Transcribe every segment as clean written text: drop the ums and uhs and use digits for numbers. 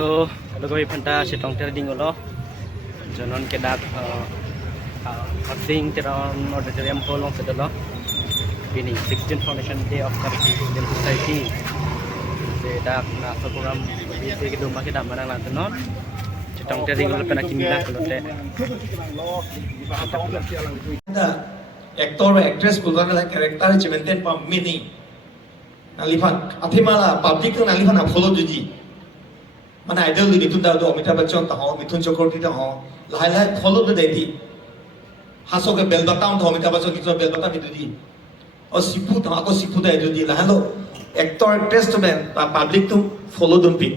So, lagay panta si tong trading ulo. Jonon kedak hosting tiron auditorium hall ng sedalo. Bini 16th Foundation Day of Charity Indian Society. Sedak na sa program bisi gedung kita manang lang tenon. Si tong trading ulo pena kimila kulote. Actor or actress ko lang character je maintain pa meaning. Nalifan athimala public ko nalifan na follow duji. Mana idol ni tun da do Amitabh Bachchan ta ho Mithun Chakraborty ta ho lai follow the dedi. Haso ke bel bata ho Amitabh Bachchan ki bel bata bidudi. और सिपू तो आपको सिपू तो जो दी लाहलो actor actress तो मैं पब्लिक तो फॉलो दूँ भी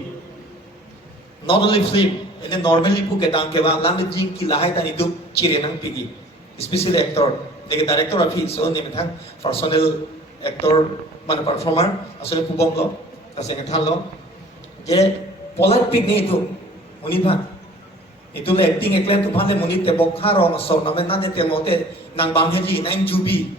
not only film इन्हें normally पु के दांग के बाद लाम जिंग की लाहे तानी तो चिरे नंग पिगी especially actor लेकिन डायरेक्टर अभी सो नहीं में था पर्सनल एक्टर मान परफॉर्मर असले पुबों लो असे के थाल लो जे पोलर पिग नहीं तो मुनी भा itu le acting eklen tu phale muni te bokha ro so na men na ne te mote nang bam ji nang jubi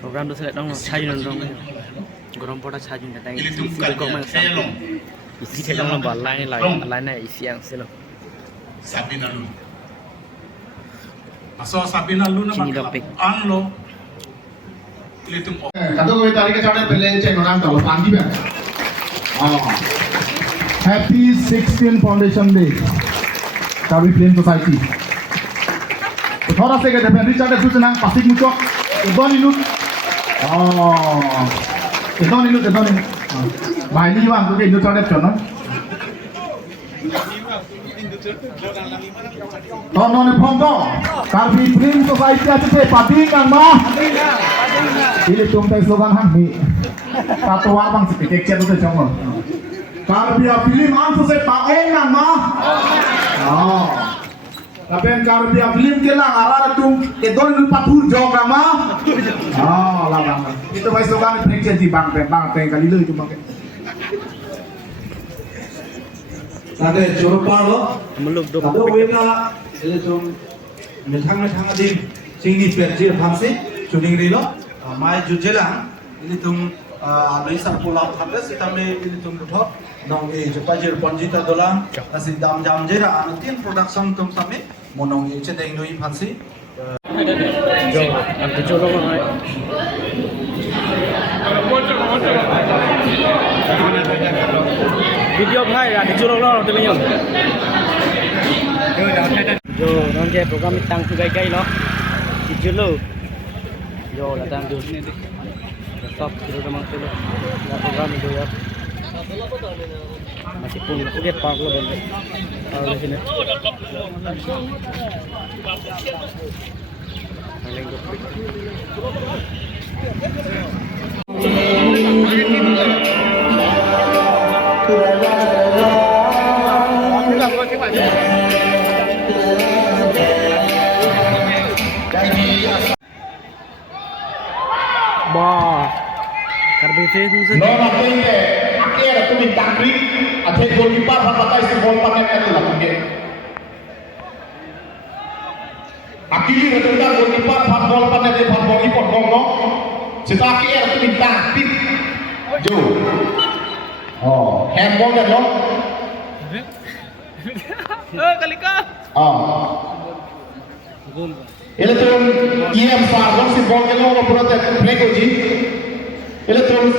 program tu selesai dong, cajun dong, gorom poda cajun datang, isi kok mang sampai, isi cajun dong balai lain isi yang selo. Sabi na lu. Aso sabi na lu na anglo. Litung. Kado ko tari ke chane pele che nonam talo pandi ba. Happy 16 Foundation Day. Kawi Film Society. Thora se ke depen Richard tu nang pasik mucho. Edon inut. Edon inut. Mai ni wang tu ke inut chane chono. Tono ne phongko. Kawi Film Society ate padi kang ma. Ini tumpai slogan hami. Tato abang seperti kecil tu cuma. Kalau dia film antu saya pakai nama. Tapi kalau dia film kelang arah tu itu lupa pun jauh nama. Lah bang. Itu baik slogan kecil di bang kali lu cuma. Ada coba lo. Meluk dong. Ada wena. Ini cuma metang di sini pergi hamsi. Shooting rilo. Mai jujelang ini tum alaisar pulau habis kita ini tum luthor nong ini cepat jer ponjita dolang nasi dam jam jera anatin production tum sami monong ini cedeng doi pansi Jo, aku colok mana? Video bhai, aku colok lah, tu lenyong. Jo, nanti program mitang tu gai lo, kijulu. Yo, datang dulu ni. Stop dulu memang dulu. Dah program itu ya. Masih pun aku lihat park lo benda. Di sini. Paling gopik. Bah, karbisi tu. no nakende akhir tu bintang klik akhir goalkeeper pakai si ball pakai itu lah mungkin akhirnya retunda goalkeeper ball pakai di ball ipot gong sita akhir tu bintang klik jo handball dah dong Kali ka. Ele tuh IM fargon si ball ke lo pura te play ko ji ele tuh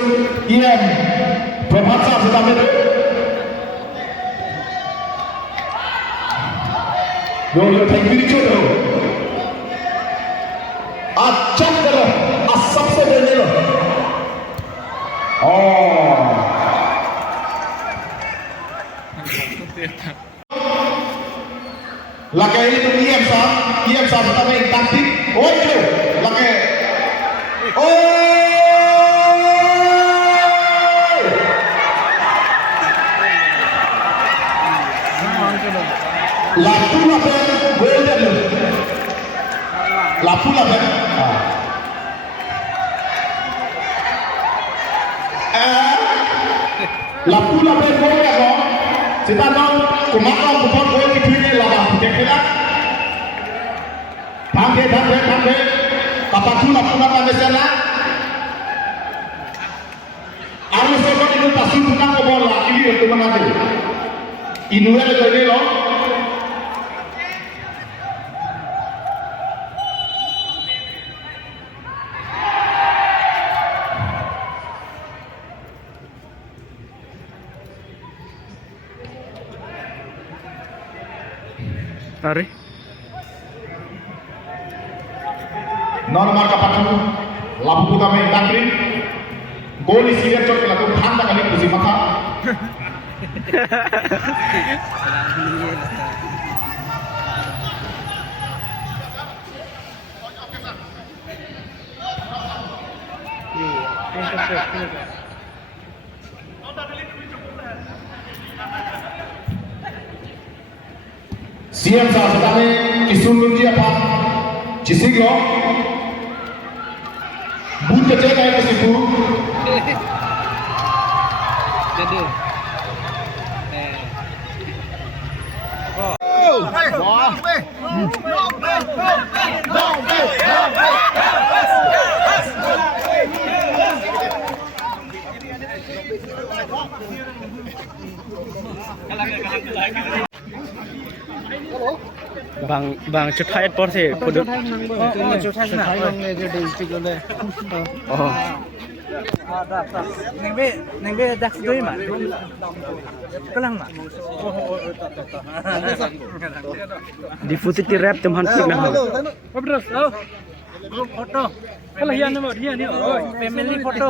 IM प्रभात साहब से तामे यो thank you चलो अच्छा करो सबसे पहले लो Laki ini tuh IM sah pertama yang taktik. Oh itu, laki. Lapu lapen, golden. Lapu lapen. Lapu lapen golden kok. Kita nong kumakam kupon gol di sini lah, dekela. Tangke. Kapatu lapu lapen mesela. Arus sekon itu pasti tukang obor lah, ini untuk mengatur. Inuel jadi loh. Ari. Normal kapatu lapu utama yang takrim. Gol isi dia cok laku handa kali kusi mata. Siam saat kami kisun dia apa? Cisiglo. Buat jaga itu sipu. Jadi. Bang cuthai por se pudut cuthai nang le je district le oh nang be dak doi ma kelang ma difusit ti rap temhan tik na obros foto kalau hian mo hian ni family photo